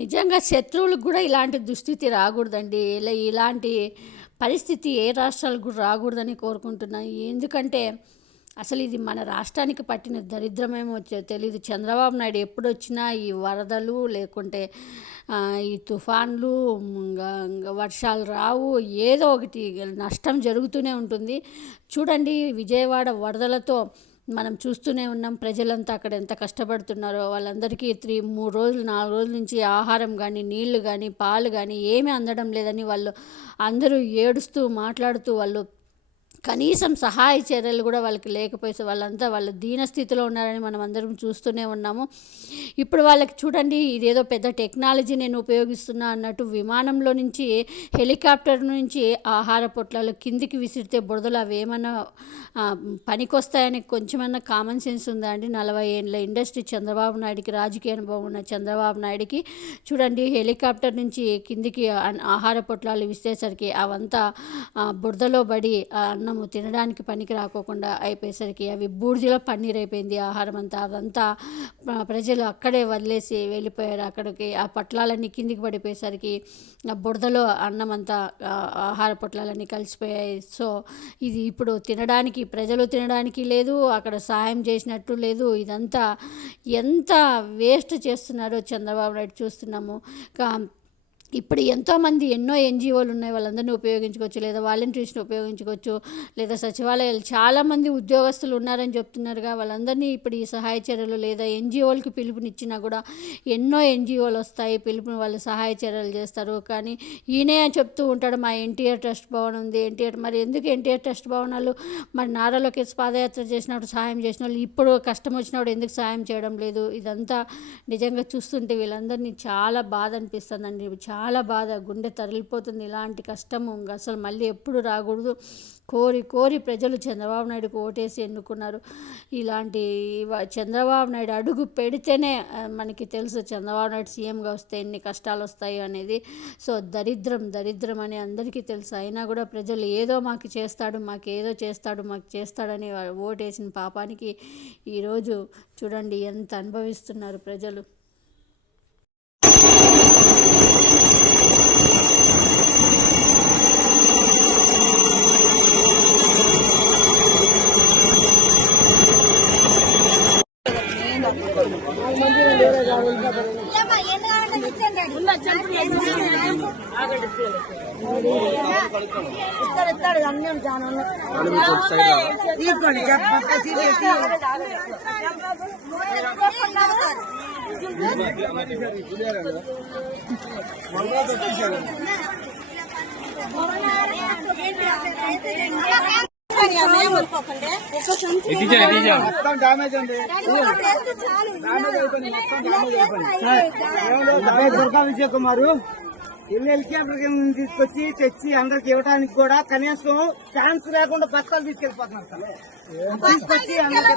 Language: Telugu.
నిజంగా శత్రువులకు కూడా ఇలాంటి దుస్థితి రాకూడదండి. ఇలాంటి పరిస్థితి ఏ రాష్ట్రాలకు కూడా రాకూడదని కోరుకుంటున్నాను. ఎందుకంటే అసలు ఇది మన రాష్ట్రానికి పట్టిన దరిద్రమేమో తెలీదు. చంద్రబాబు నాయుడు ఎప్పుడొచ్చినా ఈ వరదలు లేకుంటే ఈ తుఫాన్లు వర్షాలు రావు, ఏదో ఒకటి నష్టం జరుగుతూనే ఉంటుంది. చూడండి, విజయవాడ వరదలతో మనం చూస్తూనే ఉన్నాం. ప్రజలంతా అక్కడ ఎంత కష్టపడుతున్నారో. వాళ్ళందరికీ 3 రోజులు 4 రోజుల నుంచి ఆహారం కానీ, నీళ్లు కానీ, పాలు కానీ ఏమీ అందడం లేదని వాళ్ళు అందరూ ఏడుస్తూ మాట్లాడుతూ, వాళ్ళు కనీసం సహాయ చర్యలు కూడా వాళ్ళకి లేకపోతే వాళ్ళంతా వాళ్ళ దీనస్థితిలో ఉన్నారని మనం అందరం చూస్తూనే ఉన్నాము. ఇప్పుడు వాళ్ళకి చూడండి, ఇదేదో పెద్ద టెక్నాలజీ నేను ఉపయోగిస్తున్నా అన్నట్టు విమానంలో నుంచి, హెలికాప్టర్ నుంచి ఆహార పొట్లాలు కిందికి విసిరితే బురదలు అవి ఏమన్నా పనికొస్తాయని కొంచెమన్నా కామన్ సెన్స్ ఉందా అండి? 40 ఏళ్ళ ఇండస్ట్రీ చంద్రబాబు నాయుడికి, రాజకీయ అనుభవం ఉన్న చంద్రబాబు నాయుడికి చూడండి, హెలికాప్టర్ నుంచి కిందికి ఆహార పొట్లాలు విసిరేసరికి అవంతా బురదలో పడి అన్నం తినడానికి పనికి రాకోకుండా అయిపోయేసరికి అవి బూడిదలో పన్నీర్ అయిపోయింది ఆహారం అంతా. అదంతా ప్రజలు అక్కడే వదిలేసి వెళ్ళిపోయారు. అక్కడికి ఆ పొట్లాలన్నీ కిందికి పడిపోయేసరికి బురదలో అన్నం అంతా, ఆహార పొట్లాలన్నీ కలిసిపోయాయి. సో ఇది ఇప్పుడు తినడానికి, ప్రజలు తినడానికి లేదు, అక్కడ సహాయం చేసినట్టు లేదు. ఇదంతా ఎంత వేస్ట్ చేస్తున్నారో చంద్రబాబు నాయుడు చూస్తున్నాము. ఇప్పుడు ఎంతోమంది ఎన్నో ఎన్జిఓలు ఉన్నాయి, వాళ్ళందరినీ ఉపయోగించుకోవచ్చు, లేదా వాలంటీర్స్ని ఉపయోగించుకోవచ్చు, లేదా సచివాలయాలు చాలామంది ఉద్యోగస్తులు ఉన్నారని చెప్తున్నారుగా. వాళ్ళందరినీ ఇప్పుడు ఈ సహాయ చర్యలు లేదా ఎన్జిఓలకి పిలుపునిచ్చినా కూడా ఎన్నో ఎన్జిఓలు వస్తాయి, పిలుపుని వాళ్ళు సహాయ చర్యలు చేస్తారు. కానీ ఈయనే చెప్తూ ఉంటాడు, మా ఎన్టీఆర్ ట్రస్ట్ భవన్ ఉంది. మరి ఎందుకు ఎన్టీఆర్ ట్రస్ట్ భవనాలు? మరి నారా లోకేష్ పాదయాత్ర చేసినప్పుడు సహాయం చేసిన వాళ్ళు ఇప్పుడు కష్టం వచ్చినప్పుడు ఎందుకు సహాయం చేయడం లేదు? ఇదంతా నిజంగా చూస్తుంటే వీళ్ళందరినీ చాలా బాధ అనిపిస్తుందండి. చాలా బాధ, గుండె తరలిపోతుంది. ఇలాంటి కష్టము అసలు మళ్ళీ ఎప్పుడు రాకూడదు. కోరి ప్రజలు చంద్రబాబు నాయుడుకు ఓటేసి ఎన్నుకున్నారు. ఇలాంటి చంద్రబాబు నాయుడు అడుగు పెడితేనే మనకి తెలుసు చంద్రబాబు నాయుడు సీఎంగా వస్తే ఎన్ని కష్టాలు వస్తాయి అనేది. సో దరిద్రం అని అందరికీ తెలుసు. అయినా కూడా ప్రజలు ఏదో మాకు చేస్తాడని ఓటేసిన పాపానికి ఈరోజు చూడండి ఎంత అనుభవిస్తున్నారు ప్రజలు. దుర్గా విజయ్ కుమారు ఎన్ని హెలికాప్టర్ తీసుకొచ్చి తెచ్చి అందరికి ఇవ్వడానికి కూడా కనీసం ఛాన్స్ లేకుండా బస్తాలు తీసుకెళ్ళిపోతున్నారు సార్. తీసుకొచ్చి అందరికి